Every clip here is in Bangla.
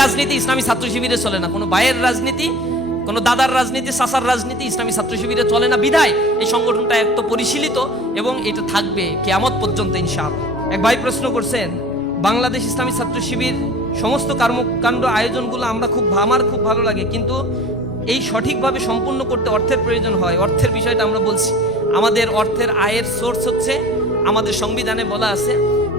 রাজনীতি ইসলামী ছাত্র শিবিরে চলে না, কোনো ভাইয়ের রাজনীতি, কোনো দাদার রাজনীতি, চাচার রাজনীতি ইসলামী ছাত্র শিবিরে চলে না। বিধায় এই সংগঠনটা এত পরিশীলিত এবং এটা থাকবে কিয়ামত পর্যন্ত ইনশাআল্লাহ। এক ভাই প্রশ্ন করছেন, বাংলাদেশ ইসলামী ছাত্র শিবির সমস্ত কর্মকাণ্ড আয়োজনগুলো আমার খুব ভালো লাগে, কিন্তু এই সঠিকভাবে সম্পূর্ণ করতে অর্থের প্রয়োজন হয়। অর্থের বিষয়টা আমরা বলছি, আমাদের অর্থের আয়ের সোর্স হচ্ছে, আমাদের সংবিধানে বলা আছে,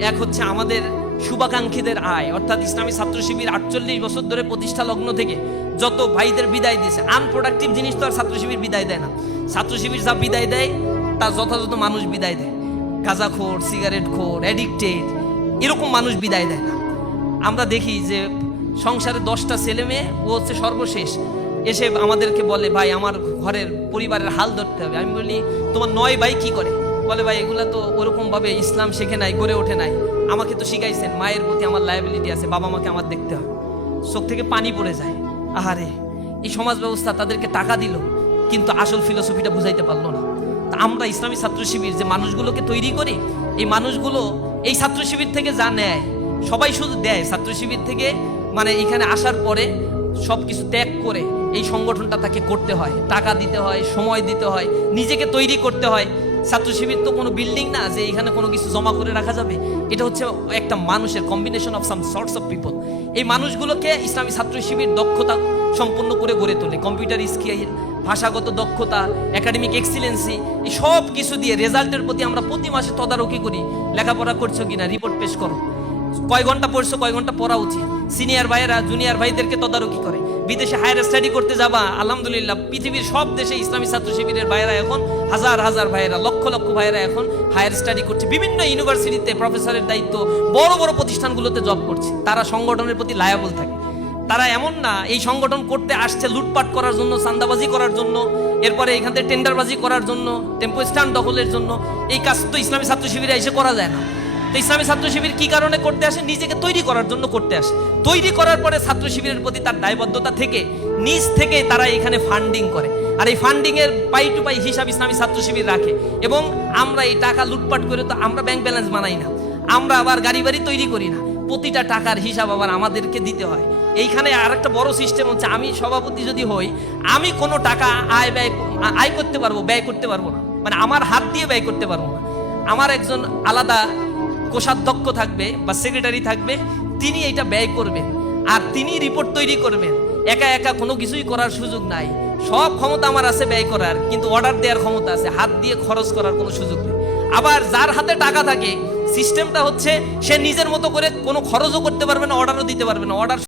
এক হচ্ছে আমাদের শুভাকাঙ্ক্ষীদের আয়, অর্থাৎ ইসলামী ছাত্র শিবির 48 বছর ধরে প্রতিষ্ঠা লগ্ন থেকে যত ভাইদের বিদায় দিয়েছে, আনপ্রোডাক্টিভ জিনিস তো আর ছাত্র শিবির বিদায় দেয় না। ছাত্র শিবির যা বিদায় দেয় তার যথাযথ মানুষ বিদায় দেয়, গাঁজাখোর, সিগারেটখোর, অ্যাডিক্টেড, এরকম মানুষ বিদায় দেয় না। আমরা দেখি যে সংসারে 10টা ছেলে মেয়ে, ও হচ্ছে সর্বশেষ, এসে আমাদেরকে বলে, ভাই আমার ঘরের পরিবারের হাল ধরতে হবে। আমি বলি, তোমার 9 ভাই কি করে? বলে, ভাই এগুলা তো ওরকমভাবে ইসলাম শেখে নাই, গড়ে ওঠে নাই, আমাকে তো শিখাইছেন, মায়ের প্রতি আমার লায়াবিলিটি আছে, বাবা মাকে আমার দেখতে হবে। চোখ থেকে পানি পড়ে যায়। আহারে, এই সমাজ ব্যবস্থা তাদেরকে টাকা দিল কিন্তু আসল ফিলোসফিটা বুঝাইতে পারলো না। তা আমরা ইসলামী ছাত্র শিবির যে মানুষগুলোকে তৈরি করি, এই মানুষগুলো এই ছাত্র শিবির থেকে যা নেয়, সবাই শুধু দেয়, ছাত্র শিবির থেকে মানে এখানে আসার পরে সব কিছু ত্যাগ করে এই সংগঠনটা তাকে করতে হয়, টাকা দিতে হয়, সময় দিতে হয়, নিজেকে তৈরি করতে হয়। ছাত্র শিবির তো কোনো বিল্ডিং না যে এখানে কোনো কিছু জমা করে রাখা যাবে, এটা হচ্ছে একটা মানুষের combination of some sorts of people. এই মানুষগুলোকে ইসলামী ছাত্র শিবির দক্ষতা সম্পন্ন করে গড়ে তোলে, কম্পিউটার স্কিল, ভাষাগত দক্ষতা, একাডেমিক এক্সিলেন্সি, এই সব কিছু দিয়ে রেজাল্টের প্রতি আমরা প্রতি মাসে তদারকি করি। লেখাপড়া করছো কিনা, রিপোর্ট পেশ করো, কয় ঘন্টা পড়ছো, কয় ঘন্টা পড়া উচিত। সিনিয়র ভাইয়েরা জুনিয়র ভাইদেরকে তদারকি করে। বিদেশে হায়ার স্টাডি করতে যাবা, আলহামদুলিল্লাহ পৃথিবীর সব দেশে ইসলামী ছাত্র শিবিরের ভাইয়েরা এখন হাজার হাজার ভাইয়েরা, লক্ষ লক্ষ ভাইয়েরা এখন হায়ার স্টাডি করছে, বিভিন্ন ইউনিভার্সিটিতে প্রফেসরের দায়িত্ব, বড় বড় প্রতিষ্ঠানগুলোতে জব করছে। তারা সংগঠনের প্রতি লায়াবল থাকে। তারা এমন না এই সংগঠন করতে আসছে লুটপাট করার জন্য, চাঁদাবাজি করার জন্য, এরপরে এখান থেকে টেন্ডারবাজি করার জন্য, টেম্পো স্ট্যান্ড দখলের জন্য। এই কাজ তো ইসলামী ছাত্র শিবিরে এসে করা যায় না। তো ইসলামী ছাত্র শিবির কি কারণে করতে আসে? নিজেকে তৈরি করার জন্য করতে আসে। তৈরি করার পরে ছাত্র শিবিরের প্রতি তার দায়বদ্ধতা থেকে নিজ থেকে তারা এখানে ফান্ডিং করে, আর এই ফান্ডিং এর পাই টু পাই হিসাব ইসলামী ছাত্র শিবির রাখে। এবং আমরা এই টাকা লুটপাট করে তো আমরা ব্যাংক ব্যালেন্স বানাই না, আমরা আবার গাড়ি বাড়ি তৈরি করি না, প্রতিটা টাকার হিসাব আবার আমাদেরকে দিতে হয়। এইখানে আরেকটা বড় সিস্টেম হচ্ছে, আমি সভাপতি যদি হই, আমি কোনো টাকা আয় করতে পারবো, ব্যয় করতে পারবো না, মানে আমার হাত দিয়ে ব্যয় করতে পারবো না। আমার একজন আলাদা কোষাধ্যক্ষ থাকবে বা সেক্রেটারি থাকবে, তিনি এটা ব্যয় করবেন আর তিনি রিপোর্ট তৈরি করবেন। একা একা কোনো কিছুই করার সুযোগ নাই। সব ক্ষমতা আমার আছে ব্যয় করার, কিন্তু অর্ডার দেওয়ার ক্ষমতা আছে, হাত দিয়ে খরচ করার কোনো সুযোগ নেই। আবার যার হাতে টাকা থাকে, সিস্টেমটা হচ্ছে সে নিজের মতো করে কোনো খরচও করতে পারবে না, অর্ডারও দিতে পারবে না। অর্ডার